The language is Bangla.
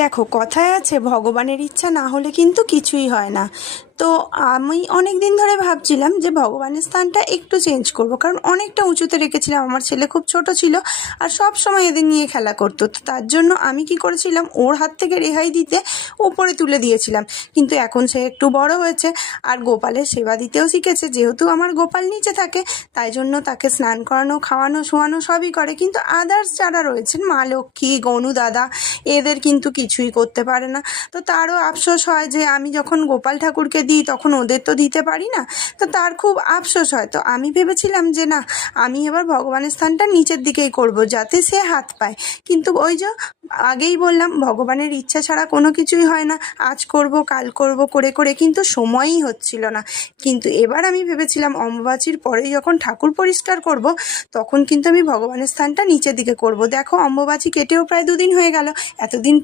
দেখো, কথায় আছে ভগবানের ইচ্ছা না হলে কিন্তু কিছুই হয় না। তো আমি অনেক দিন ধরে ভাবছিলাম যে ভগবানের স্থানটা একটু চেঞ্জ করব, কারণ অনেকটা উঁচুতে রেখেছিলাম। আমার ছেলে খুব ছোট ছিল আর সব সময় এদের নিয়ে খেলা করতো, তো তার জন্য আমি কি করেছিলাম, ওর হাত থেকে রেহাই দিতে ওপরে তুলে দিয়েছিলাম। কিন্তু এখন সে একটু বড় হয়েছে আর গোপালের সেবা দিতেও শিখেছে। যেহেতু আমার গোপাল নিচে থাকে, তাই জন্য তাকে স্নান করানো, খাওয়ানো, শোয়ানো সবই করে। কিন্তু আদার্স যারা রয়েছেন, মা লক্ষ্মী, গনু দাদা, এদের কিন্তু কিছুই করতে পারে না। তো তারও আফসোস হয় যে আমি যখন গোপাল ঠাকুরকে দিই তখন ওদের তো দিতে পারি না, তো তার খুব আফসোস হয়। তো আমি ভেবেছিলাম যে না, আমি এবার ভগবানের স্থানটা নিচের দিকেই করব, যাতে সে হাত পায়। কিন্তু ওই যে আগেই বললাম, ভগবানের ইচ্ছা ছাড়া কোনো কিছুই হয় না। আজ করব, কাল করব করে করে কিন্তু সময়ই হচ্ছিল না। কিন্তু এবার আমি ভেবেছিলাম অম্বুবাচীর পরেই যখন ঠাকুর পরিষ্কার করব, তখন কিন্তু আমি ভগবানের স্থানটা নিচের দিকে করব। দেখো, অম্বুবাচী কেটেও প্রায় 2 দিন হয়ে গেল। এতদিন পর